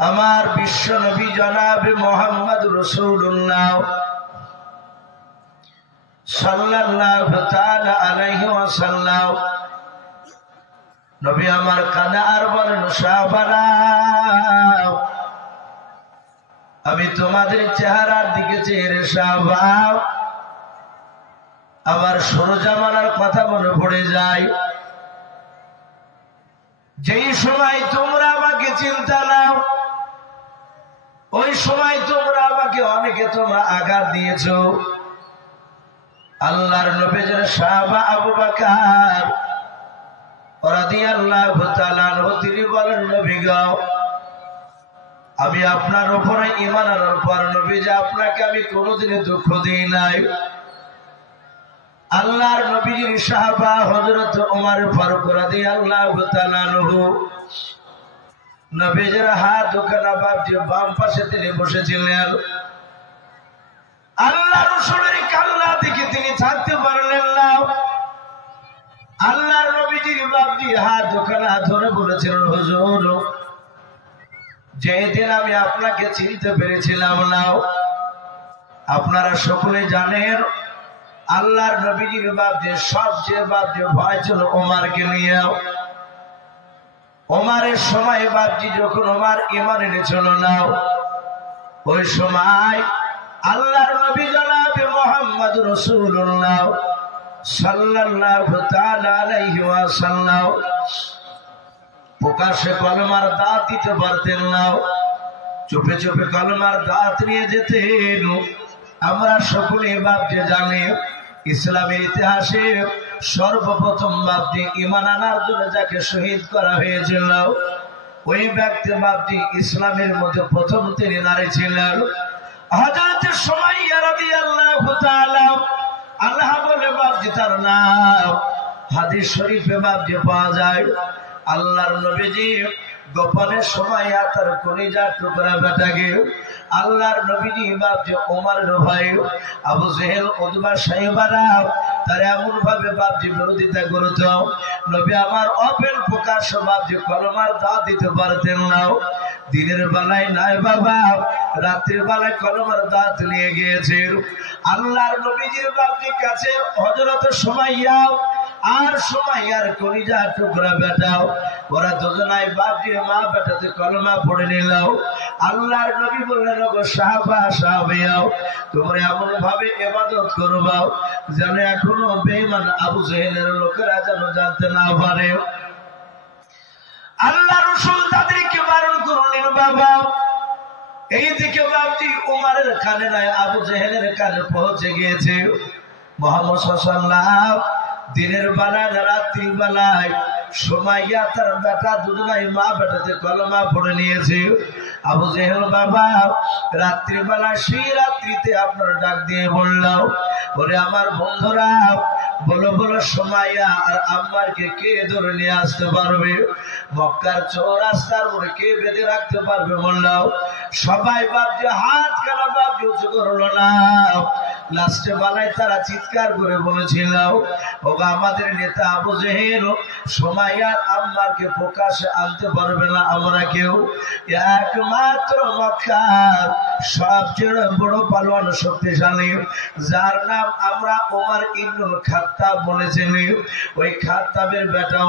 আমার বিশ্ব নবী জনাবে মুহাম্মদ রাসূলুল্লাহ সাল্লাল্লাহু তাআলা আলাইহি ওয়াসাল্লাম নবী আমার কানে আর বলেন সাহাবারা আমি তোমাদের চেহারার দিকে চেয়ে সাহাবা আমার সরজামানার কথা মনে পড়ে যায় যেই সময় তোমরা আমাকে চিন্তা নাও ওই সময় তোমরা আমাকে অনেকে তোমরা আঘাত দিয়েছো আল্লাহর নবীর সাহাবা আবু বকর রাদিয়াল্লাহু তাআলা আনহু তিনি বলেন নবী গো আমি আপনার উপরে ঈমান আনার পর নবী যে আপনাকে আমি কোনোদিন দুঃখ দিই নাই আল্লাহর নবীর সাহাবা হযরত ওমর ফারুক রাদিয়াল্লাহু তাআলা আনহু নবীর হাত দুখানা বাবজি বাম পাশে তিনি বসেছিলেন আল্লাহর রাসূলের কান্না দেখে তিনি থাকতে পারলেন না আল্লাহর নবীজির বাবজি হাত দুখানা ধরে বলেছিলেন হুজুর যেদিন আমি আপনাকে চিনতে পেরেছিলাম না আপনারা সকলে জানেন আল্লাহর নবীজির বাবজি সবচেয়ে বাবজি ভয় ছিল ওমরকে নিয়ে ওমরের সময় বাবজি যখন ওমর ঈমান এনেছিল না ওই সময় আল্লাহর নবী জনাবে মুহাম্মদ রাসূলুল্লাহ সাল্লাল্লাহু তাআলা আলাইহি ওয়াসাল্লাম প্রকাশ্যে কলমার দাওয়াত দিতে পারতেন না চুপে চুপে কলমার দাওয়াত নিয়ে যেতেন আমরা সকলে বাবজি জানি ইসলামের ইতিহাসে সর্বপ্রথম বাবজি ঈমান আনার জন্য যাকে শহীদ করা হয়েছিল ওই ব্যক্তি বাবজি ইসলামের মধ্যে প্রথম তিনি নারী ছিলেন হযরত সুমাইয়া রাদিয়াল্লাহু তাআলা আল্লাহ বলে বাবজি তার নাম হাদিস শরীফে বাবজি পাওয়া যায় আল্লাহর নবীজি গোপনে সুমাইয়া তার কলিজা টুকরা বেটাকে আল্লাহর নবীজি বাবজি ওমরের ভাই আবু জেহেল উতবা সাহেবারা তার এমন ভাবে বাবজি বিরোধিতা করত নবী আমার ওপেন প্রকাশ বাবজি কলমার দাওয়াত দিতে পারতেন না দিনের বেলায় নাই বাবা রাতের বেলায় কলমার দাওয়াত নিয়ে গিয়েছেন আল্লাহর নবীজির বাবজির কাছে হযরত সুমাইয়া আর সুমাইয়ার কলিজা টুকরা বেটাও ওরা দুজনাই বাবজি মা বেটাতে কলমা পড়ে নিল আল্লাহর নবী বললেন গো সাহাবা সাহাবিয়াও তোমরা এমন ভাবে ইবাদত করবা যেন এখনো বেঈমান আবু জেহেলের লোকেরা যেন জানতে না পারে আল্লাহ রাসূল তাদেরকে বারণ করলেন বাবা এইদিকে বাবজি উমরের কানে নাই আবু জেহেলের কানে পৌঁছে গিয়েছে মুহাম্মদ সাল্লাল্লাহু দিনের বেলায় রাত্রি বেলায় সুমাইয়া তার বেটা দুজনাই মা বেটাতে কলমা পড়ে নিয়েছে আবু জেহেল বাবা রাত্রি বেলায় সেই রাত্রিতে আপনার ডাক দিয়ে বললাম ওরে আমার বন্ধুরা বলো বলো সুমাইয়া আর আম্মারকে কে ধরে নিয়ে আসতে পারবে মক্কার চৌরাস্তার উপরে কে বেঁধে রাখতে পারবে বললাম সবাই বাবজি হাত কানা বাবজি উঁচু করলো না লাস্টে বেলায় তারা চিৎকার করে বলেছিল ওগো আমাদের নেতা আবু জেহেল সুমাইয়ার আম্মারকে প্রকাশে আনতে পারবে না আমরা কেউ একমাত্র মক্কার সবচেয়ে বড় পালোয়ান শক্তিশালী যার নাম আমরা ওমর ইবনুল খাত্তাব বলেছেন ওই খাত্তাবের বেটা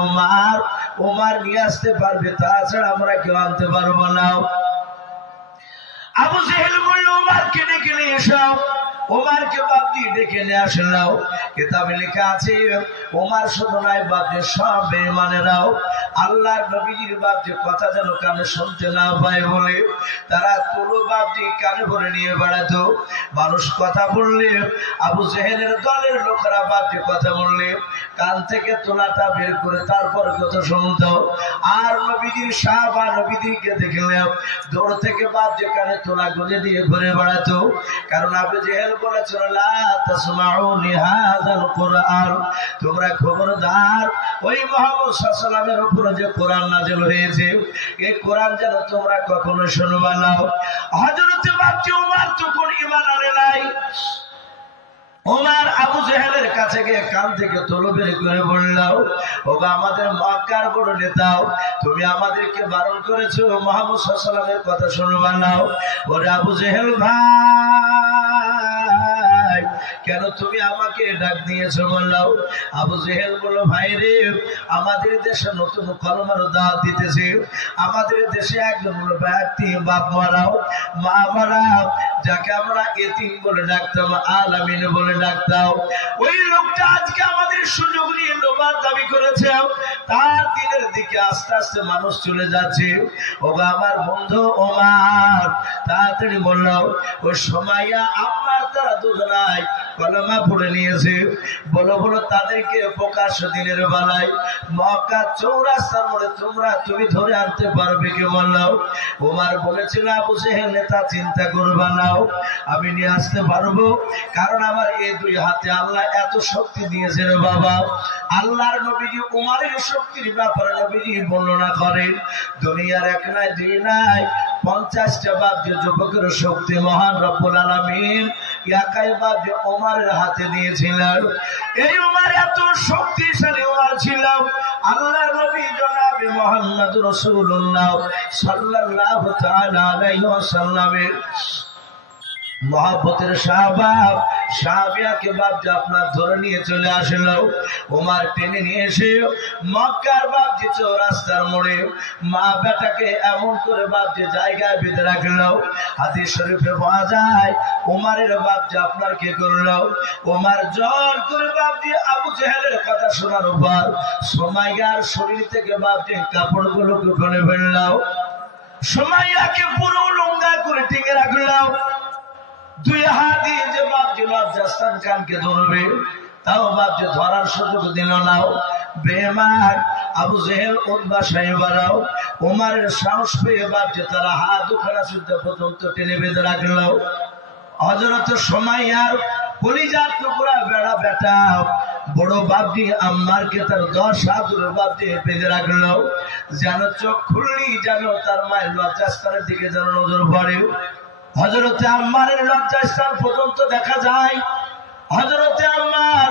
ওমর নিয়ে আসতে পারবে তাছাড়া আমরা কেউ আনতে পারবো না আবু জেহেল বলল ওমরকে ডেকে নিয়ে এসো ওমরকে বাবজি ডেকে নিয়ে আসলো কিতাবে লেখা আছে ওমর শুধু নয় বাবজি সব বেঈমানেরাও আল্লাহর নবীজির বাবজি কথা যেন কানে শুনতে না পায় বলে তারা পুরো বাবজি কানে ভরে নিয়ে বেড়াতো মানুষ কথা বললে আবু জেহেলের দলের লোকেরা বাবজি কথা বললে কান থেকে তোলাটা বের করে তারপর কথা শুনতো আর নবীজির সাহাবা নবীদেরকে দেখলে দৌড় থেকে বাবজি কানে তোলা গুঁজে দিয়ে ঘুরে বেড়াতো কারণ আবু জেহেল বলেছিল লা তাসমাউ লিহাযাল কুরআন তোমরা খবরদার ওই মুহাম্মদ সাল্লাল্লাহু আলাইহি ওয়াসাল্লামের উপর যে কোরআন নাযিল হয়েছে এই কোরআন যেন তোমরা কখনো শুনবা না হযরত বাবজি ওমর তখন ঈমান আনে নাই ওমর আবু জেহেলের কাছে গিয়ে কান থেকে তলোয়ার বের করে বলল, ওগো আমাদের মক্কার বড় নেতা, তুমি আমাদেরকে বারণ করেছো মুহাম্মদ সাল্লাল্লাহু আলাইহি ওয়াসাল্লামের কথা শুনবা না। ওরে আবু জেহেল ভাই, কেন তুমি আমাকে ডাক দিয়েছো বললাও? আবু জেহেল বলল, ভাই রে, আমাদের দেশে নতুন কলমার দাওয়াত দিতেছে। আমাদের দেশে একজন ব্যক্তি বাপ মারাও মা মারাও, যাকে আমরা এতিম বলে ডাকতাম, আলামিন বলে ডাকতাম, ওই লোকটা আজকে আমাদের সুযোগ নিয়ে লোবার দাবি করেছে। তার দিনের দিকে আস্তে আস্তে মানুষ চলে যাচ্ছে। ওগো আমার বন্ধু ওমর, তাড়াতাড়ি বলল, ওই সুমাইয়া আমার তারা দুজনাই কলমা পড়ে নিয়েছে। বলো বলো তাদেরকে প্রকাশ্য দিনের বেলায় মক্কা চৌরাস্তার মোড়ে তুমি ধরে আনতে পারবে কি? বললো। ওমর বলেছিল, আবু জেহেল নেতা, চিন্তা করবা না, আমি নিয়ে আসতে পারবো, কারণ আমার এই দুই হাতে আল্লাহ এত শক্তি দিয়েছে রে বাবা। আল্লাহর নবীজি উমারের শক্তির ব্যাপারে নবীজি বর্ণনা করেন, দুনিয়ার এক নাই দুই নাই 50টা বাদ্য যুবকের শক্তি মহান রব্বুল আলামিন একাই বাদ্য ওমরের হাতে দিয়েছিলেন। এই ওমর এত শক্তিশালী ওমর ছিল, আল্লাহর নবী জনাবে মুহাম্মদ রাসূলুল্লাহ সাল্লাল্লাহু তাআলা আলাইহি ওয়াসাল্লামের মহব্বতের সাহাবিয়াকে বাপজি আপনার ধরে নিয়ে চলে আসলো। ওমর টেনে নিয়ে এসে মক্কার বাপজি চৌরাস্তার মোড়ে মা বেটাকে এমন করে বাপজি জায়গায় বেঁধে রাখলো। হাদিস শরীফে পাওয়া যায়, ওমরের বাপজি আপনার কি করলো? ওমর জোর করে বাপজি আবু জেহেলের কথা শোনার পর সুমাইয়ার শরীর থেকে বাপজি কাপড়গুলোকে খুলে ফেললো, সুমাইয়াকে পুরো লঙ্গা করে টিকে রাখলো। দুই হাত দিয়ে যে বাপজি লজ্জাস্থান কানকে ধরবে, তাও বাপজি ধরার সুযোগ দিল না। বেমান আবু জেহেল উতবা সাহেবারাও ওমরের সাহস পেয়ে বাপজি তারা হাত দুখানা শুদ্ধ পর্যন্ত টেনে বেঁধে রাখলো। হযরত সুমাইয়ার কলিজার টুকরা বেড়া বেটা বড় বাপজি আম্মারকে তার 10 হাত ধরে বাপজি বেঁধে রাখলো, যেন চোখ খুললি যেন তার মায়ের লজ্জাস্থানের দিকে যেন নজর পড়ে। হযরতে আম্মারের লজ্জাস্থান পর্যন্ত দেখা যায়। হযরতে আম্মার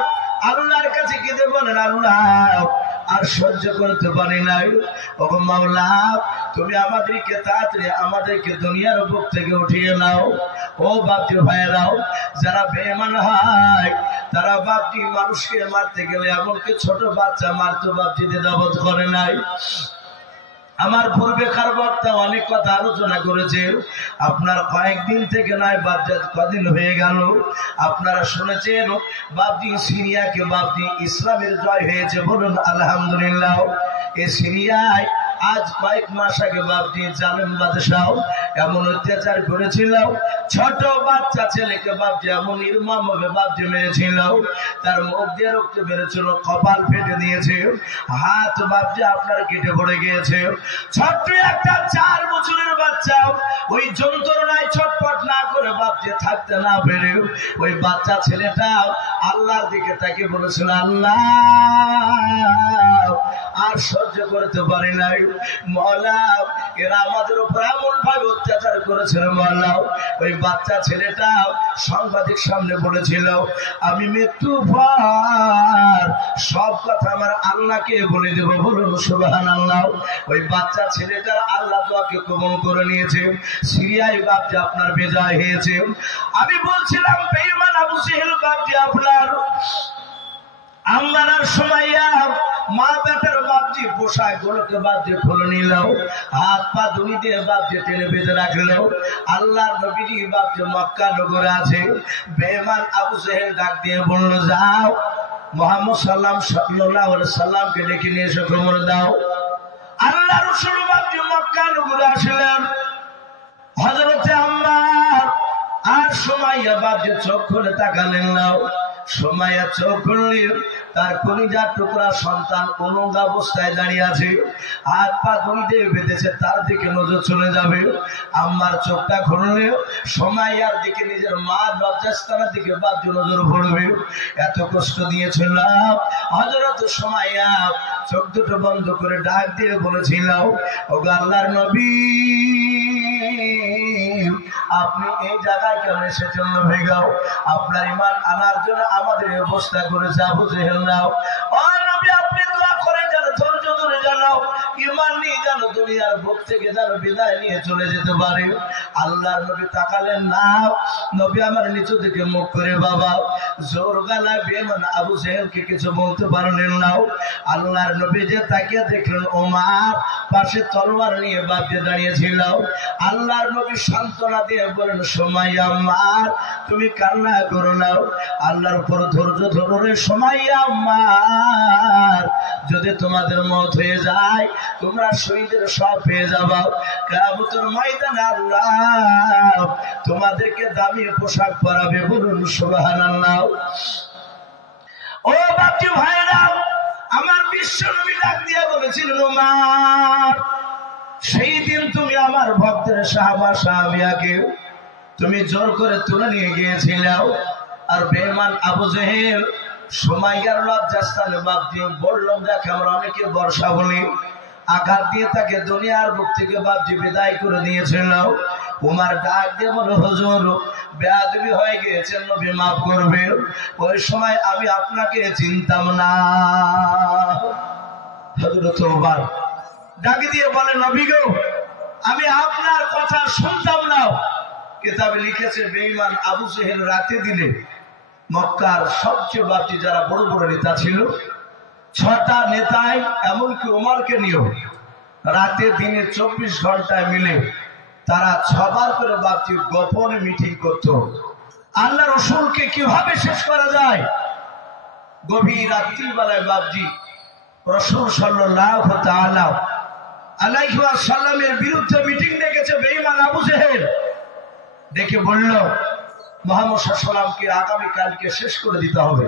আল্লাহর কাছে কেঁদে বলেন, আল্লাহ আর সহ্য করতে পারি নাই, ওগো মাওলা তুমি আমাদেরকে তাড়াতাড়ি আমাদেরকে দুনিয়ার বুক থেকে উঠিয়ে নাও। ও বাপজি ভাইরাও, যারা বেঈমান হয় তারা বাপজি মানুষকে মারতে গেলে এমনকি ছোট বাচ্চা মারতে বাপজি দ্বিধাবোধ করে নাই। আমার পূর্বেকার বক্তা অনেক কথা আলোচনা করেছে, আপনার কয়েকদিন থেকে নয় বাপজাত কদিন হয়ে গেল আপনারা শুনেছেন বাপজি সিরিয়াকে বাপজি ইসলামের জয় হয়েছে, বলুন আলহামদুলিল্লাহ। এই সিরিয়ায় আজ কয়েক মাস আগে বাপজি জালেম বাদশাহ এমন অত্যাচার করেছিল, ছোট বাচ্চা ছেলেকে বাপজি এমন নির্মম ভাবে বাপজি মেরেছিল, তার মুখ দিয়ে রক্ত বেরোচ্ছিল, কপাল ফেটে দিয়েছে, হাত বাপজি আপনার কেটে পড়ে গিয়েছে। ছোট্ট একটা 4 বছরের বাচ্চা ওই যন্ত্রণায় ছটফট না করে বাপজি থাকতে না পেরে ওই বাচ্চা ছেলেটা আল্লাহর দিকে তাকিয়ে বলেছিল, আল্লাহ আর সহ্য করতে পারি নাই মওলা, এরা আমাদের উপর এমন ভাবে অত্যাচার করেছিল মওলা। ওই বাচ্চা ছেলেটা সাংবাদিক সামনে বলেছিল, আমি মৃত্যু পর সব কথা আমার আল্লাহকে বলে দেব, বলুন সুবহানাল্লাহ। ওই বাচ্চা ছেলেটার আল্লাহ দোয়াকে কবুল করে নিয়েছে, সিরিয়ায় বাপজি আপনার বিজয় হয়েছে। আমি বলছিলাম বেঈমান আবু জেহেল বাপজি আপনার আম্মার সুমাইয়া মা বেটার বাপজি পোশাক গুলোকে বাপজি খুলে নিল, হাত পা দুই দিয়ে বাপজি টেনে বেঁধে রাখলো। আল্লাহর নবীজি বাপজি মক্কা নগরে আছে। বেঈমান আবু জেহেল ডাক দিয়ে বলল, যাও মুহাম্মদ সাল্লাল্লাহু আলাইহি সাল্লামকে ডেকে নিয়ে এসে খবর দাও। আল্লাহ রাসূল বাপজি মক্কা নগরে আসলেন। হযরতে আম্মার আর সুমাইয়া বাপজি চোখ খুলে তাকালেন না। সুমাইয়া চোখ খুললে তার কলিজার টুকরা সন্তান অলঙ্গ অবস্থায় দাঁড়িয়ে আছে, হাত পা দুই দিয়ে বেঁধেছে, তার দিকে নজর চলে যাবে। আম্মার চোখটা খুললে সুমাইয়ার দিকে, নিজের মা লজ্জাস্থানের দিকে বাপজি নজর পড়বে। এত কষ্ট দিয়েছিল হযরত সুমাইয়া চোখ দুটো বন্ধ করে ডাক দিয়ে বলেছিল, ওগো আল্লাহর নবী আপনি এই জায়গায় কেন এসেছেন নবী গো? আপনার ঈমান আনার জন্য আমাদের ব্যবস্থা করেছে আবু জেহেল নাও। ও নবী আপনি দোয়া করেন যেন ধৈর্য ধরে জানাও ঈমান নিয়ে যেন দুনিয়ার বুক থেকে যেন বিদায় নিয়ে চলে যেতে পারে। আল্লাহর নবী তাকালেন না, নবী আমার নিচু থেকে মুখ করে বাবা জোর গলায় বেঈমান আবু জেহেলকে কিছু বলতে পারলেন না। আল্লাহর নবী যে তাকিয়ে দেখলেন ওমর পাশে তলোয়ার নিয়ে বাপকে দাঁড়িয়েছিল। আল্লাহর নবী সান্ত্বনা দিয়ে বলেন সুমাইয়া আম্মার তুমি কান্না করো না, আল্লাহর উপর ধৈর্য ধরো রে সুমাইয়া আম্মার, যদি তোমাদের মত হয়ে যায় তোমরা শহীদের সব পেয়ে যাবা। কিয়ামতের ময়দানে আল্লাহ তোমাদেরকে দামি পোশাক পরাবে, বলুন সুবহানাল্লাহ। ও বাপজি ভাইরা আমার বিশ্ব নবী ডাক দিয়ে বলেছিলেন ওমর সেই দিন তুমি আমার ভক্তের সাহাবা সাহাবিয়াকে তুমি জোর করে তুলে নিয়ে গিয়েছিলাও, আর বেঈমান আবু জেহেল সুমাইয়ার লজ্জাস্থানে বাপজি বললাম দেখ আমরা অনেকে বর্ষা বলি আঘাত দিয়ে তাকে দুনিয়ার বুক থেকে বাপজি বিদায় করে দিয়েছিল। উমার ডাক দিয়ে বলো হুজুর বেয়াদবি হয়ে গিয়েছেন নবী মাফ করবেন, ওই সময় আমি আপনাকে চিনতাম না। হযরত ওমর ডাক দিয়ে বলে নবী গো আমি আপনার কথা শুনতাম না। কিতাবে লিখেছে বেঈমান আবু জেহেল রাতে দিলে মক্কার সবচেয়ে বাপজি যারা বড় বড় নেতা ছিল 6টা নেতাই এমনকি ওমরকে নিয়েও রাতে দিনে 24 ঘন্টায় মিলে তারা 6 বার করে বাপজি গোপনে মিটিং করত আল্লাহ রাসূলকে কিভাবে শেষ করা যায়। গভীর রাত্রিবেলায় বাপজি রাসূল সাল্লাল্লাহু তাআলা আলাইহি ওয়াসাল্লামের বিরুদ্ধে মিটিং ডেকেছে বেঈমান আবু জেহেল। ডেকে বলল মুহাম্মদ সাল্লাল্লাহু আলাইহি ওয়াসাল্লামকে আগামী কালকে শেষ করে দিতে হবে,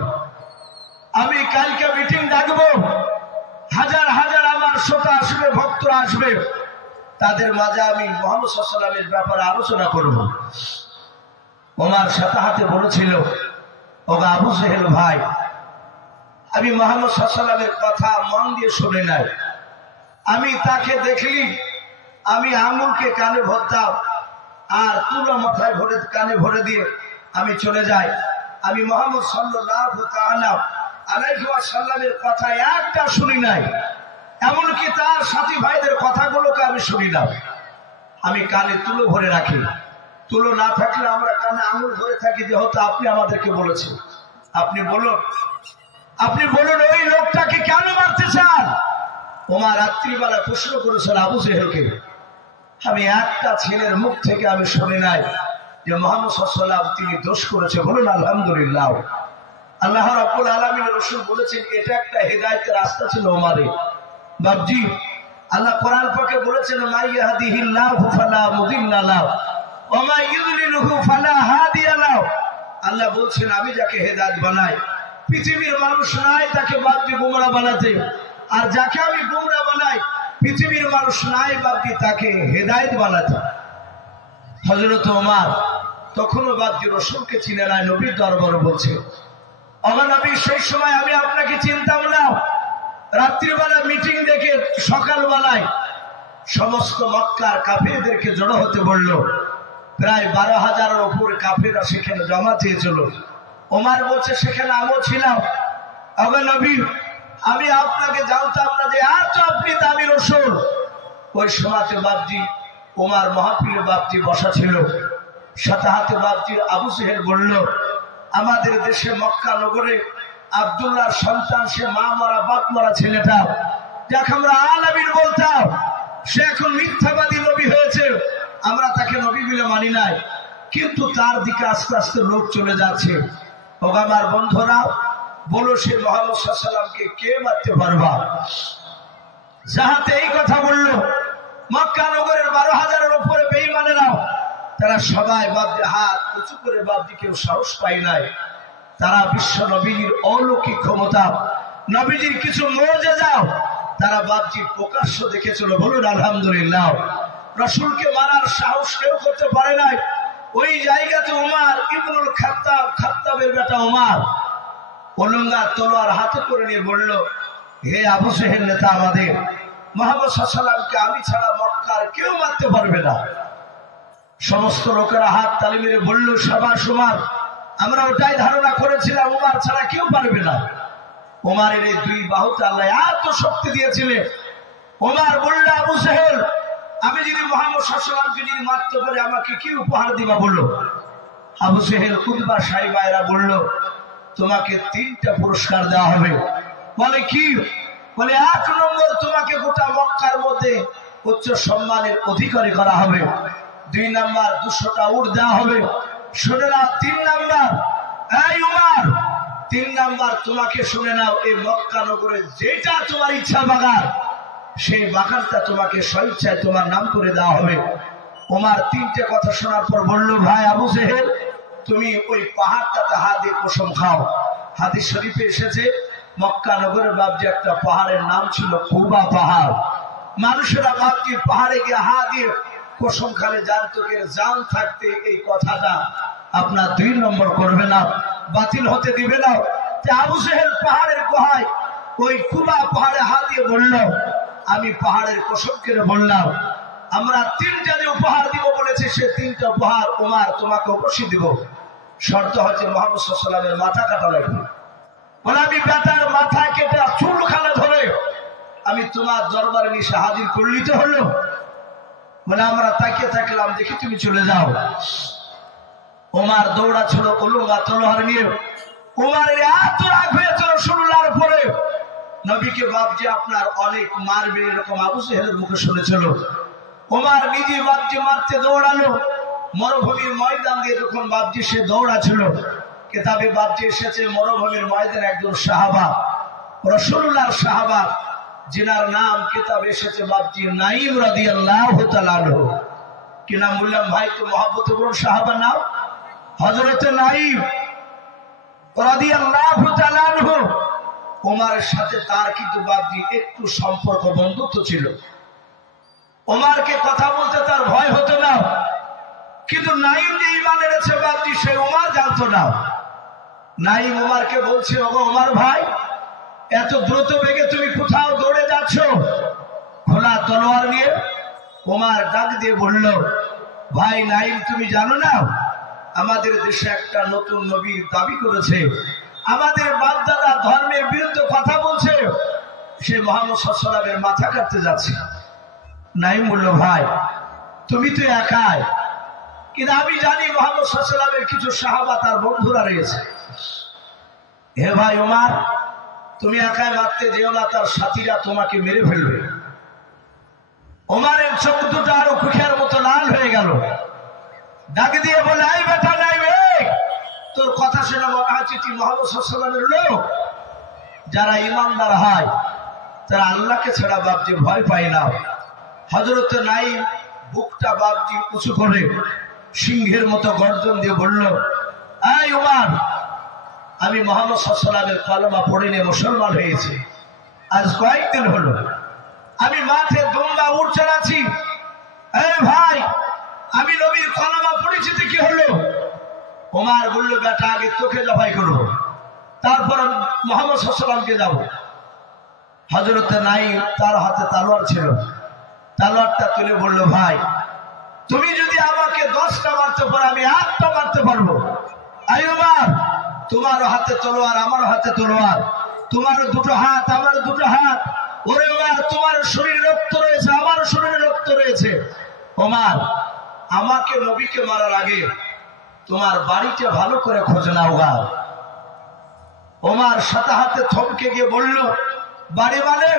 আমি কালকে মিটিং ডাকবো, হাজার হাজার আমার শ্রোতা আসবে, ভক্তরা আসবে, তাদের মাঝে আমি মুহাম্মদ সাল্লাল্লাহু আলাইহি ওয়াসাল্লামের ব্যাপারে আলোচনা করব। ওমর সাথে হাতে বলেছিল ওগো আবু জেহেল ভাই আমি মুহাম্মদ সাল্লাল্লাহু আলাইহি ওয়াসাল্লামের কথা মন দিয়ে শুনে নাই, আমি তাকে দেখলি আমি আঙুলকে কানে ভরতাম আর তুলো মাথায় ভরে কানে ভরে দিয়ে আমি চলে যাই, আমি মুহাম্মদ সাল্লাল্লাহু তাআলা আলাইহি ওয়াসাল্লামের কথা একটা শুনি নাই, এমনকি তার সাথী ভাইদের কথাগুলোকে আমি শুনি না। আমি কানে তুলো ভরে রাখি, তুলো না থাকলে আমরা কানে আঙুল ধরে থাকি যে হয়তো আপনি আমাদেরকে বলেছেন। আপনি বলুন ওই লোকটাকে কেন মারতে চান? ওমর রাত্রিবেলা প্রশ্ন করেছেন আবু জেহেলকে। আমি একটা ছেলের মুখ থেকে আমি শুনি নাই যে মুহাম্মদ সাল্লাল্লাহু আলাইহি ওয়াসাল্লাম তিনি দোষ করেছে, বলুন আলহামদুলিল্লাহ। আল্লাহ রাব্বুল আলামিন রাসূল বলেছেন এটা একটা হেদায়েতের রাস্তা ছিল ওমরের। বাপজি আল্লাহ কোরআন পাকে বলেছেন মা ইয়াহদিহিল্লাহু ফালা মুদিল্লা লাহু ওয়া মা ইউদ্লিলহু ফালা হাদিয়া লাহু। আল্লাহ বলছেন আমি যাকে হেদায়েত বানাই পৃথিবীর মানুষ নাই তাকে বাপজি গোমরা বানাতে, আর যাকে আমি গোমরা বানাই পৃথিবীর মানুষ নাই বাপজি তাকে হেদায়েত বানাতে। হযরত ওমর তখনও বাপজি রাসূলকে চিনে নাই, নবীর দরবারে বলছে ওগো নবী সেই সময় আমি আপনাকে চিনতাম না। রাত্রিবেলা মিটিং দেখে সকালবেলায় সমস্ত মক্কার কাফেরদেরকে জড়ো হতে বলল, প্রায় 12,000-এর উপরে কাফেররা সেখানে জমা দিয়েছিল। ওমর বলছে সেখানে আমিও ছিলাম। ওগো নবী আমি আপনাকে জানতাম না যে এত আপনি দামি রাসূল। ওই সময়তে বাপজি ওমর মাহফিলে বাপজি বসা ছিল, সাথে হাতে বাপজি আবু জেহেল বলল আমাদের দেশে মক্কা নগরে আব্দুল্লাহর সন্তান সে মা মরা বাপ মরা ছেলেটা যাকে আমরা আল-আমিন বলতাম সে এখন মিথ্যাবাদী নবী হয়েছে, আমরা তাকে নবী বলে মানি নাই, কিন্তু তার দিকে আস্তে আস্তে লোক চলে যাচ্ছে। ওগো আমার বন্ধুরা বলো সে মুহাম্মদ সাল্লাল্লাহু আলাইহি ওয়াসাল্লামকে কে মারতে পারবা? যাহাতে এই কথা বলল মক্কা নগরের 12,000-এর উপরে বেঈমানেরা তারা সবাই বাপজি হাত উঁচু করে বাপজি কেউ সাহস পায় নাই। তারা বিশ্ব নবীর অলৌকিক ক্ষমতা নবীজির কিছু মুজিজা তারা বাপজি প্রকাশ্য দেখেছিল, বলুন আলহামদুলিল্লাহ। রাসূলকে মারার সাহস কেউ করতে পারে নাই। ওই জায়গাতে ওমর ইবনুল খাত্তাবের বেটা ওমর ওলঙ্গা তলোয়ার হাতে করে নিয়ে বলল হে আবু জেহেল নেতা আমাদের মুহাম্মদ সাল্লাল্লাহু আলাইহি ওয়াসাল্লামকে আমি ছাড়া মক্কার কেউ মারতে পারবে না। সমস্ত লোকেরা হাত তালি মেরে বলল সবার সমান। আমরা ওটাই ধারণা করেছিলাম ওমর ছাড়া কেউ পারবে না। ওমরের এই দুই বাহুতে আল্লাহ এত শক্তি দিয়েছিলেন। ওমর বলল আবু জেহেল, আমি যদি মুহাম্মদ সাল্লাল্লাহু আলাইহি ওয়াসাল্লামকে যদি মারতে পারি আমাকে কি উপহার দিবা বলো। আবু জেহেল কুতবা সাইবায়রা বলল তোমাকে 3টা পুরস্কার দেওয়া হবে। বলে কি? বলে 1 নম্বর তোমাকে গোটা মক্কার মধ্যে উচ্চ সম্মানের অধিকারী করা হবে। 2 নাম্বার 200টা উট দেওয়া হবে। শুনে নাও 3 নাম্বার, এই উমর 3 নাম্বার তোমাকে শুনে নাও, এই মক্কা নগরে যেটা তোমার ইচ্ছা বাগান, সেই বাগানটা তোমাকে স্বেচ্ছায় তোমার নাম করে দেওয়া হবে। উমর 3টে কথা শোনার পর বলল ভাই আবু জেহেল, তুমি ওই পাহাড়টাতে হাত দিয়ে কসম খাও। হাদিস শরীফে এসেছে মক্কা নগরের বাবজি একটা পাহাড়ের নাম ছিল কুবা পাহাড়। মানুষেরা বাবজি পাহাড়ে গিয়ে হাত দিয়ে কসম খালে জানতো কে জান থাকতে এই কথাটা আপনার 2 নম্বর করবে না, বাতিল হতে দিবে না। আবু জেহেল পাহাড়ের গুহায় ওই কুবা পাহাড়ে হাত দিয়ে বলল আমি পাহাড়ের কসম করে বললাম আমরা 3টা যে উপহার দিব বলেছি সে 3টা উপহার উমর তোমাকে অবশ্যই দিব। শর্ত হচ্ছে মুহাম্মদ সাল্লাল্লাহু আলাইহি ওয়াসাল্লামের মাথা কাটা লাগবে। বলে আমি বেটার মাথা কেটে চুলখানা ধরে আমি তোমার দরবারে নিয়ে হাজির করলি তো হলো। বলে আমরা তাকিয়ে থাকলাম, দেখি তুমি চলে যাও। ওমর দৌড়া ছিল উলুঙ্গা তলোয়ার নিয়ে। ওমরের এত রাগ হয়েছিল রাসূলুল্লাহর উপরে, নবীকে বাপজি আপনার অনেক মারবে এরকম আবু জেহেলের মুখে শুনেছিল। ওমর নিজে বাপজি মারতে দৌড়ালো। মরুভূমির ময়দান দিয়ে যখন বাপজি সে দৌড়াছিল, কিতাবে বাপজি এসেছে মরুভূমির ময়দানে একজন সাহাবা, রাসূলুল্লাহর সাহাবা, যিনার নাম কিতাবে এসেছে বাপজি নাঈম রাদিয়াল্লাহু তাআলা আনহু। কি নাম বললাম ভাই? তো মহব্বতপূর্ণ সাহাবা নাম হযরত নাঈম রাদিয়াল্লাহু তাআলা আনহু। ওমরের সাথে তার কিন্তু বাপজি একটু সম্পর্ক বন্ধুত্ব ছিল। ওমরকে কথা বলতে তার ভয় হতো না, কিন্তু নাঈম যে ঈমান এনেছে বাপজি সে ওমর জানতো না। নাঈম ওমরকে বলছে ওগো ওমর ভাই, এত দ্রুত বেগে তুমি কোথাও দৌড়ে যাচ্ছ খোলা তলোয়ার নিয়ে? ওমর ডাক দিয়ে বলল ভাই নাঈম, তুমি জানো না আমাদের দেশে একটা নতুন নবীর দাবি করেছে, আমাদের বাপদাদা ধর্মের বিরুদ্ধে কথা বলছে, সে মুহাম্মদ সাল্লাল্লাহু আলাইহি ওয়াসাল্লামের মাথা কাটতে যাচ্ছে। নাঈম বলল ভাই তুমি তো একাই, কিন্তু আমি জানি মুহাম্মদ সাল্লাল্লাহু আলাইহি ওয়াসাল্লামের কিছু সাহাবা তার বন্ধুরা রয়েছে। হে ভাই ওমর, তুমি একাই মারতে যেও না, তার সাথীরা তোমাকে মেরে ফেলবে। ওমরের চোখ দুটো আরো কুখের মতো লাল হয়ে গেল। ডাক দিয়ে বলে এই বেটা নাঈম, তোর কথা শুনে মনে হচ্ছে তুই মুহাম্মদ সাল্লাল্লাহু আলাইহি ওয়াসাল্লামের লোক। যারা ইমানদার হয় তারা আল্লাহকে ছাড়া বাপজি ভয় পায় না। হযরত নাঈম বুকটা বাপজি উঁচু করে সিংহের মতো গর্জন দিয়ে বলল এই ওমর, আমি মুহাম্মদ সাল্লাল্লাহু আলাইহি ওয়াসাল্লামের কালেমা পড়ে নিয়ে মুসলমান হয়েছি। আজ কয়েকদিন হলো আমি মাঠে দুম্বা উট চালাচ্ছি। এই ভাই, আমি নবীর কালেমা পড়েছি তো কি হলো? ওমর বলল বেটা আগে তোকে জবাই করবো, তারপর মুহাম্মদ সাল্লাল্লাহু আলাইহি ওয়াসাল্লামকে যাবো। হযরত নাঈম তার হাতে তলোয়ার ছিল, তলোয়ারটা তুলে বলল ভাই তুমি যদি আমাকে 10টা মারতে পারো আমি 8টা মারতে পারবো। এই ওমর, তোমারও হাতে তলোয়ার আমারও হাতে তলোয়ার, তোমারও 2টো হাত আমারও 2টো হাত। ওরে ওমর, তোমার শরীরে রক্ত রয়েছে আমারও শরীরে রক্ত রয়েছে। ওমর, আমাকে নবীকে মারার আগে তোমার বাড়িটা ভালো করে খোঁজ নাও গা। ওমর সাথে হাতে থমকে গিয়ে বলল বাড়ি মানে?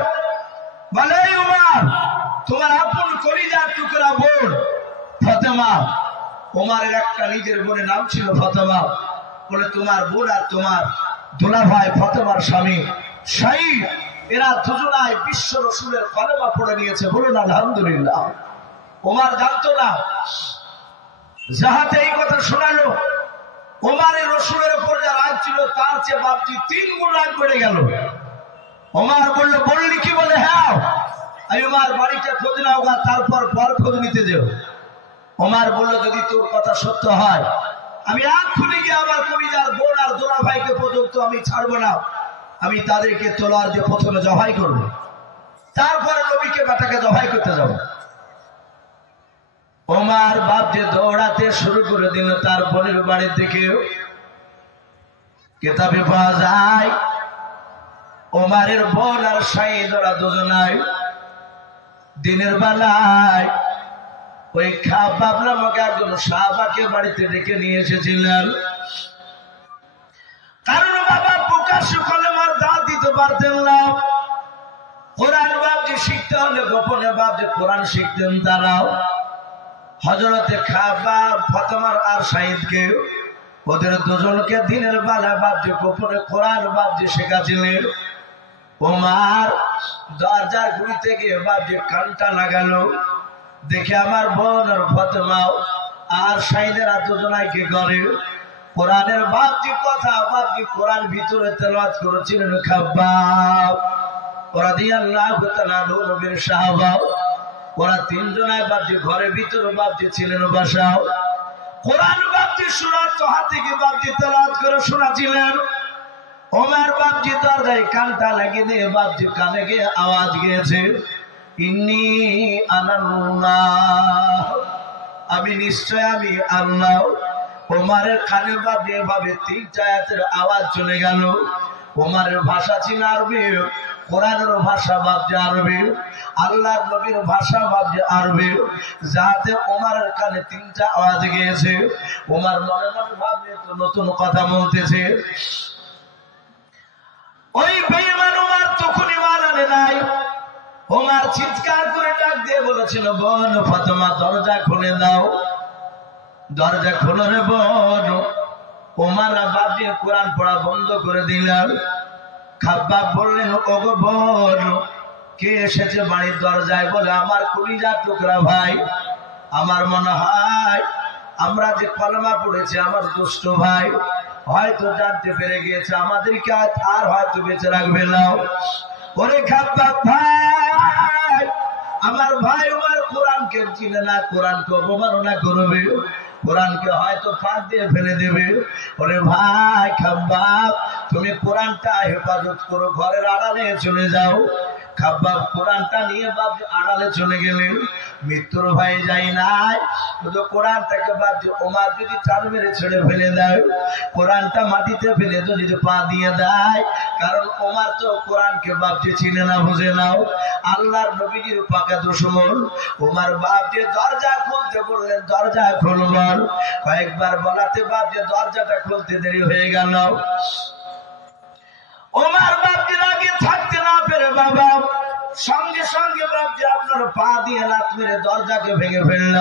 বলে ওমর, তোমার আপন কলিজার টুকরা বোন ফাতেমা। ওমরের একটা নিজের বোনের নাম ছিল ফাতেমা। বলে তোমার বোন আর তোমার দুলাভাই ফাতেমার স্বামী শাহিদ, এরা দুজনাই বিশ্ব রাসূলের কালেমা পড়ে নিয়েছে। বলুন আলহামদুলিল্লাহ। ওমর জানতো না, যাহাতে এই কথা শোনালো ওমরের রাসূলের উপর যা রাগ ছিল তার চেয়ে বাপজি 3 গুণ রাগ বেড়ে গেল। ওমর বলল বললি কি? বলে হ্যাঁ। এই ওমর বাড়িটা খোঁজ নাও গা, তারপর পর খোঁজ নিতে যেও। ওমর বলল যদি তোর কথা সত্য হয় আমি এক্ষুনি গিয়ে আমার কলিজার বোন আর দোলা ভাইকে পর্যন্ত আমি ছাড়বো না, আমি তাদেরকে তলোয়ার দিয়ে প্রথমে জবাই করবো, তারপরে নবীকে বেটাকে জবাই করতে যাব। ওমার বাপ যে দৌড়াতে শুরু করে দিল তার বোনের বাড়ি থেকে। কিতাবে পাওয়া যায় ওমারের বোন আর শাহিদ ওরা দুজনায় দিনের বেলায় ওই খাব্বাব নামক একজন সাহাবাকে বাড়িতে ডেকে নিয়ে এসেছিলেন। কারণ বাবা প্রকাশ্য কলেমার দাওয়াত দিতে পারতেন না। কোরআন বাপজি শিখতে হলে গোপনে বাপজি কোরআন শিখতেন তারাও। হযরতে খাব্বাব ফাতেমার আর শাহিদকে ওদের দুজনকে দিনের বেলা বাপজি গোপনে কোরআন বাপজি শেখাছিলেন। ওমার দরজার গুড়ি থেকে বাপজি কানটা লাগালো, দেখে আমার বোন আর ফাতেমাও আর শাহিদেরা দুজনাই কি করে কোরআনের বাপজি কথা বাপজি কোরআন ভিতরে তেলাওয়াত করেছিলেন খাব্বাব রাদিয়াল্লাহু তাআলা নবীর সাহাবা। ওরা তিনজনায় বাপজি ঘরের ভিতরে বাপজি ছিলেন বসাও। কোরআন বাপজি সূরা তাহা থেকে বাপজি তেলাওয়াত করে শোনাছিলেন। ওমর বাপজি দরজায় কানটা লাগিয়ে দিয়ে বাপজি কানে গিয়ে আওয়াজ গিয়েছে, ইন্নী আনাল্লাহ, আমি নিশ্চয় আমি আল্লাহ। ওমরের কানে বাপজি এভাবে তিনটা আয়াতের আওয়াজ চলে গেল। ওমরের ভাষা ছিল আরবি, কোরআনের ভাষা বাপজি আরবি, আল্লাহর নবীর ভাষা বাপজি আরবি। যাতে ওমরের কানে তিনটা আওয়াজ গিয়েছে, ওমর মনে মনে ভাবলে তো নতুন কথা বলতেছে। ওই বেঈমান ওমর তখন ঈমান আনে নাই। ওমর চিৎকার করে ডাক দিয়ে বলেছিল, বোন ফাতেমা দরজা খুলে দাও, দরজা খোলো রে বোন। ওমর বাপজি কোরআন পড়া বন্ধ করে দিলেন। খাব্বাব বললেন, ওগো বোন, কে এসেছে বাড়ির দরজায়? বলে, আমার কলিজার টুকরা ভাই। আমার মনে হয় আমরা যে কলমা পড়েছি আমার দুষ্ট ভাই হয়তো জানতে পেরে গিয়েছে, আমাদেরকে আর হয়তো বেঁচে রাখবে না। ওরে খাব্বাব ভাই, আমার ভাই আমার কোরআনকে চিনে না, কোরআনকে অবমাননা করবে, কোরআনকে হয়তো ফাঁদ দিয়ে ফেলে দেবে। ওরে ভাই খাব্বাব, তুমি কোরআনটা হেফাজত করো, ঘরের আড়ালে চলে যাও। খাব্বাব কোরআনটা নিয়ে বাপজি আড়ালে চলে গেলেন। মৃত্যুর ভাই যাই নাই, শুধু কোরআনটাকে বাপজি ওমর যদি চাল মেরে ছেড়ে ফেলে দেয়, কোরআনটা মাটিতে ফেলে যদি পা দিয়ে দেয়, কারণ ওমর তো কোরআনকে বাপজি চিনে না, বুঝে নাও, আল্লাহর নবীর পাকা দুশমন। ওমর বাপজি দরজা খুলতে বললেন, দরজা খুলবার কয়েকবার বলাতে বাপজি দরজাটা খুলতে দেরি হয়ে গেল। ওমর বাপজির আগে থাকতে না পেরে বাবা সঙ্গে সঙ্গে বাপজি আপনার পা দিয়ে লাথ মেরে দরজাকে ভেঙে ফেলল।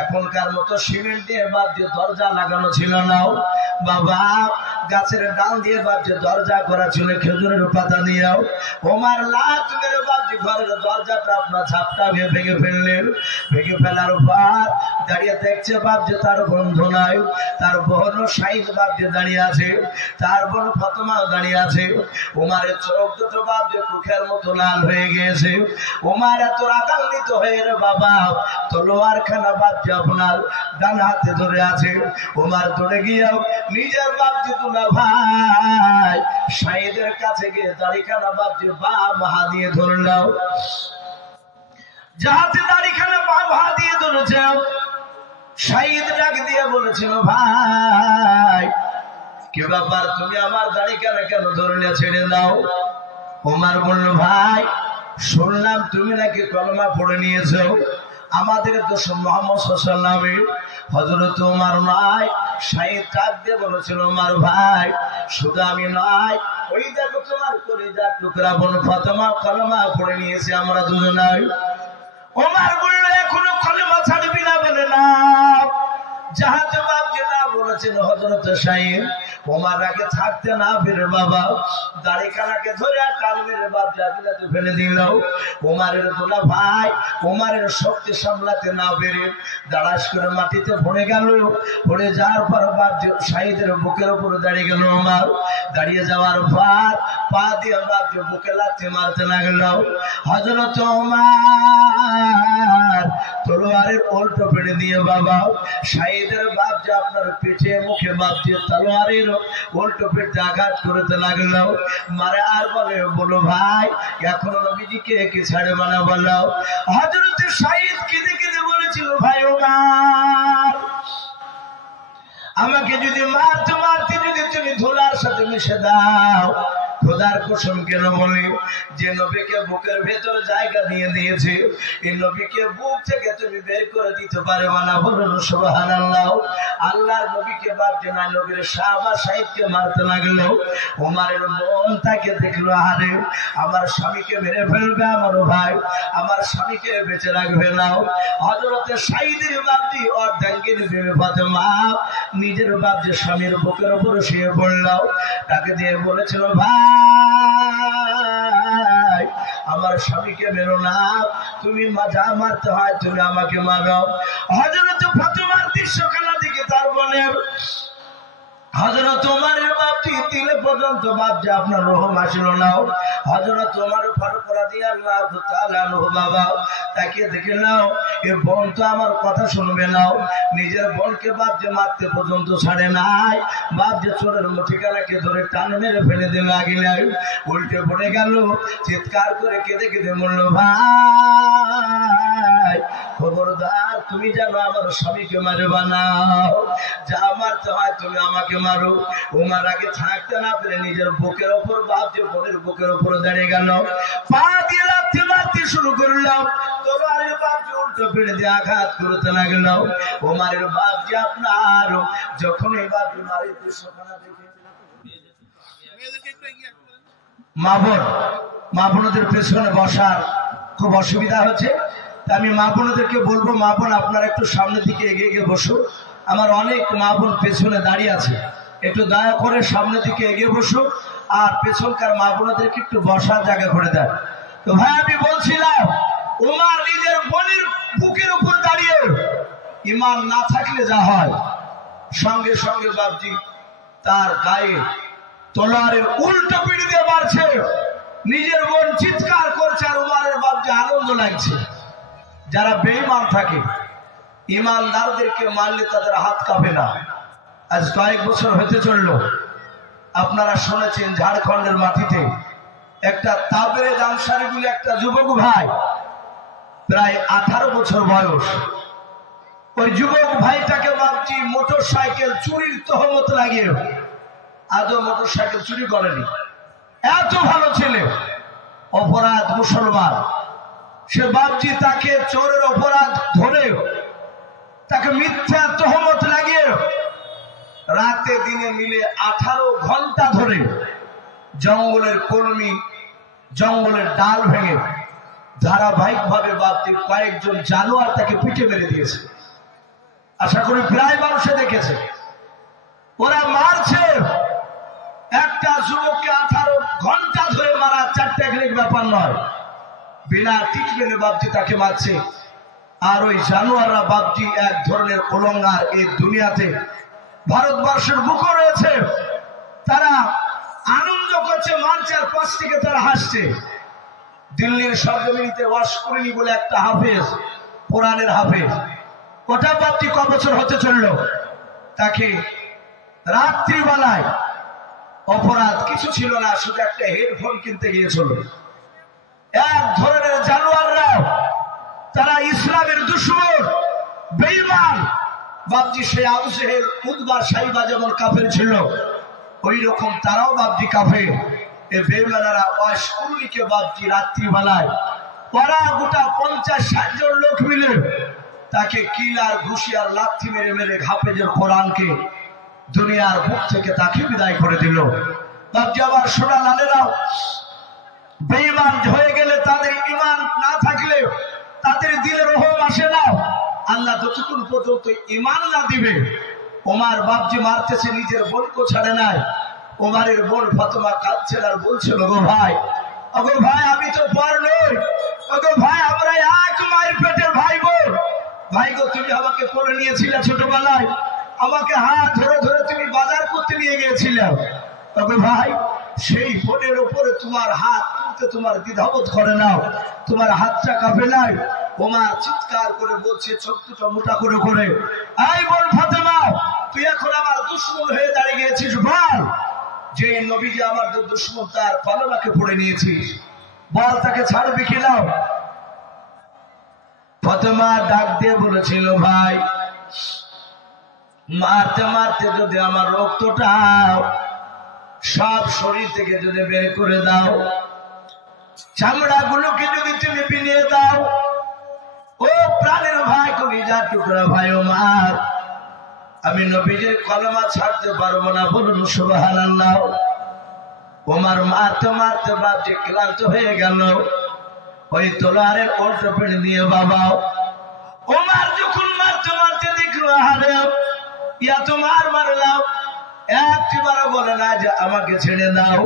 এখনকার মতো সিমেন্ট দিয়ে বাপজি দরজা লাগানো ছিল না বাবা, গাছের ডাল দিয়ে বাপজি দরজা করা ছিল, খেজুরের পাতা দিয়েও। ওমর লাথ মেরে বাপজি ঘরের দরজাটা আপনার ঝাপটা ভেঙে ফেললেন। ভেঙে ফেলার পর দাঁড়িয়ে দেখছে বাপজি তার বন্ধু নাই, তার বোন শাহিদ বাপজি দাঁড়িয়ে আছে, তার বোন ফাতেমাও দাঁড়িয়ে আছে। ওমরের চোখ দুটো বাপজি চোখের মতো লাল হয়ে গিয়েছে। ওমর এত রাগান্বিত হয়ে রে বাবা তলোয়ার খানা বাপজি আপনার ডান হাতে ধরে আছে। ওমর দৌড়ে গিয়েও নিজের বাপজি দুলা ভাই শাহিদের কাছে গিয়ে দাড়িখানা বাপজি বাম হাত দিয়ে ধরলাম। যাহাতে দাড়িখানা বাম হাত দিয়ে ধরেছে, শাহিদ ডাক দিয়ে বলেছিল, ভাই কি ব্যাপার, তুমি আমার দাড়িখানা কেন ধরলে, ছেড়ে দাও। ওমর বলল, ভাই শুনলাম তুমি নাকি কলমা পড়ে নিয়েছ, আমাদের তো মুহাম্মদ সাল্লাল্লাহু আলাইহি হযরত ওমর নয়। শাহিদ ডাক দিয়ে বলেছিল, ওমর ভাই শুধু আমি নয়, ওই দেখো তোমার কলিজার টুকরা বোন ফাতেমা কলমা পড়ে নিয়েছে, আমরা দুজনাই। ওমর বলল, এখনো কলমা ছাড়বি না? বলে না। যাহাতে বাপজি না বলেছেন হযরত শাহিদ ওমর আগে থাকতে না পেরে বাবা দাড়িখানাকে ধরে টাল মেরে বাপজি আগুনেতে ফেলে দিল। ওমরের দুলা ভাই ওমরের শক্তি সামলাতে না পেরে দাঁড়াস করে মাটিতে পড়ে গেল। পড়ে যাওয়ার পর বাপজি শাহিদের বুকের উপরে দাঁড়িয়ে গেল। ওমর দাঁড়িয়ে যাওয়ার পর পা দিয়ে বাপজি বুকে লাথি মারতে লাগল। হযরত ওমর তলোয়ারের উল্টো পেড়ে দিয়ে বাবা শাহিদের বাপজি আপনার পিঠে মুখে বাপজি তলোয়ারের উল্টো পেটে আঘাত করতে লাগল। মারে আর বলে, বলো ভাই এখনো নবীজিকে কি ছাড়ে মানা বলো। হযরত শাহিদ কেঁদে কেঁদে বলে, বলেছিল ভাই ওমর আমাকে যদি মারতে মারতে যদি তুমি ধুলার সাথে মিশে দাও খোদার কসম কেন বলে যে নবীকে বুকের ভেতর জায়গা দিয়ে দিয়েছে এই নবীকে বুক থেকে তুমি বের করে দিতে পারবে না বলুন সুবহানাল্লাহ আল্লাহর নবীকে মারতে না নবীর সাহাবা সাহিবকে মারতে লাগলো ওমরের মন তাকে দেখলো আরে আমার স্বামীকে মেরে ফেলবে আমার ভাই আমার স্বামীকে বেঁচে রাখবে না হযরতে সাইদের বাপজি অর্ধাঙ্গিনী বিবি ফাতেমা নিজের বাপ যে স্বামীর বুকের উপর শুয়ে পড়ল তাকে দিয়ে বলেছিল ভাই আমার স্বামীকে মেরো না তুমি যা মারতে হয় তুমি আমাকে মারো হযরত ফাতেমার দৃশ্যখানা দিকে তার বোনের হযরত ওমরের বাপজি দিলে পর্যন্ত বাপজি আপনার রহম আসিল না হযরত ওমর ফারুক রাদিয়াল্লাহু তাআলা আনহু বাবা তাকে দেখে নাও এ বোন তো আমার কথা শুনবে না নিজের বোনকে বাপজি মারতে পর্যন্ত ছাড়ে নাই বাপজি চোরের মুঠিখানাকে ধরে টান মেরে ফেলে দিল আগে নাই উল্টে পড়ে গেল চিৎকার করে কেঁদে কেঁদে বলল ভাই খবরদার তুমি যেন আমার স্বামীকে মারবা না যা মারতে হয় তুমি আমাকে মারো ওমর আগে থাকতে না পেরে নিজের বুকের উপর বাপজি বোনের বুকের উপর দাঁড়িয়ে গেল পা দিয়ে লাথি মারতে শুরু করলাম তলোয়ারের বাপজি উল্টো ফিরে দিয়ে আঘাত করতে লাগল ওমরের বাপজি আপনার যখন এই বাপজি মারিতে সকালে দেখে মা বোনদের পেছনে বসার খুব অসুবিধা হচ্ছে আমি মা বোনদেরকে বলবো মা বোন আপনারা একটু সামনের দিকে এগিয়ে গিয়ে বসো আমার অনেক মা বোন পেছনে দাঁড়িয়ে আছে একটু দয়া করে সামনের দিকে এগিয়ে বসো আর পেছনকার মা বোনদেরকে একটু বসার জায়গা করে দেয় তো ভাই আমি বলছিলাম ওমর নিজের বোনের বুকের উপর দাঁড়িয়ে ঈমান না থাকলে যা হয় সঙ্গে সঙ্গে বাপজি তার গায়ে তলোয়ারের উল্টো পিড়ি দিয়ে মারছে নিজের বোন চিৎকার করছে আর ওমরের বাপজি আনন্দ লাগছে যারা বেঈমান থাকে ইমানদারদেরকে মারলে তাদের হাত কাঁপে না আজ কয়েক বছর হতে চললো আপনারা শুনেছেন ঝাড়খণ্ডের মাটিতে একটা তাবরেজ আনসারি বলে একটা যুবক ভাই প্রায় 18 বছর বয়স ওই যুবক ভাইটাকে বাপজি মোটর সাইকেল চুরির তহমত লাগিয়ে আদৌ মোটর সাইকেল চুরি করেনি এত ভালো ছেলে অপরাধ মুসলমান সে বাপজি তাকে চোরের অপরাধ ধরে তাকে মিথ্যা তহমত লাগিয়ে রাতে দিনে মিলে 18 ঘন্টা ধরে জঙ্গলের কলমি জঙ্গলের ডাল ভেঙে ধারাবাহিক ভাবে বাপজি কয়েকজন জানোয়ার তাকে পিঠে মেরে দিয়েছে আশা করি প্রায় মানুষে দেখেছে ওরা মারছে একটা যুবককে 18 ঘন্টা ধরে মারা চারটেখানিক ব্যাপার নয় বিনা ট্রিটমেন্টে বাপজি তাকে মারছে আর ওই জানোয়াররা বাপজি এক ধরনের কুলঙ্গার এই দুনিয়াতে ভারতবর্ষের বুকে রয়েছে তারা আনন্দ করছে মারছে আর পাশ থেকে তারা হাসছে দিল্লির সরজমিনীতে ওয়াশকুরিনী বলে একটা হাফেজ কোরআনের হাফেজ ওটা বাপজি ক বছর হতে চললো তাকে রাত্রিবেলায় অপরাধ কিছু ছিল না শুধু একটা হেডফোন কিনতে গিয়েছিল এক ধরনের জানোয়াররা তারা ইসলামের দুশমন বেঈমান বাপজি সে আবু জেহেল উতবা সাইবা যেমন কাফের ছিল ওই রকম তারাও বাপজি কাফের এই বেঈমানেরা ওয়াশকুরিনীকে বাপজি রাত্রিবেলায় ওরা গোটা 50-60 জন লোক মিলে তাকে কিল আর ঘুষি আর লাথি মেরে মেরে হাফেজের কোরআনকে দুনিয়ার বুক থেকে তাকে বিদায় করে দিল বাপজি আবার সোনা লালেরাও বেঈমান হয়ে গেলে তাদের ঈমান না থাকলে তাদের দিলে রহম আসে না আল্লাহ যতক্ষণ পর্যন্ত ঈমান না দিবে ওমর বাপজি মারতেছে নিজের বোনকে ছাড়ে নাই ওমরের বোন ফাতেমা কাঁদছে আর বলছিল গো ভাই আমি তো পর নই ওগো ভাই আমরা এক মায়ের পেটের ভাই বোন ভাই গো তুমি আমাকে কোলে নিয়েছিলে ছোটবেলায় আমাকে হাত ধরে ধরে তুমি বাজার করতে নিয়ে গিয়েছিলে ওগো ভাই সেই বোনের উপরে তোমার হাত তুলতে তোমার দ্বিধাবোধ করে নাও তোমার হাতটা কাঁপে নাই ওমর চিৎকার করে বলছে চোখটা মোটা করে করে এই বোন ফাতেমা তুই এখন আমার দুশমন হয়ে দাঁড়িয়ে গিয়েছিস বল যে নবীজি আমার দুশমন তার পালনাকে পড়ে নিয়েছিস বল তাকে ছাড়বি কি নাও ফাতেমা ডাক দিয়ে বলেছিল, ভাই মারতে মারতে যদি আমার রক্তটা সব শরীর থেকে যদি বের করে দাও, চামড়া গুলোকে যদি তুমি বিনিয়ে দাও, ও প্রাণের ভাই, কলিজার টুকরা ভাই ওমর, আমি নবীজির কলেমা ছাড়তে পারবো না। বলুন সুবহানাল্লাহ। ওমর মারতে মারতে বাপ যে ক্লান্ত হয়ে গেল, ওই তলোয়ারের উল্টো পিঠ দিয়ে বাবা ওমর যখন মারতে মারতে দেখলো, আরে ইয়া তোমার মারলাম, একবার বলে না যে আমাকে ছেড়ে দাও।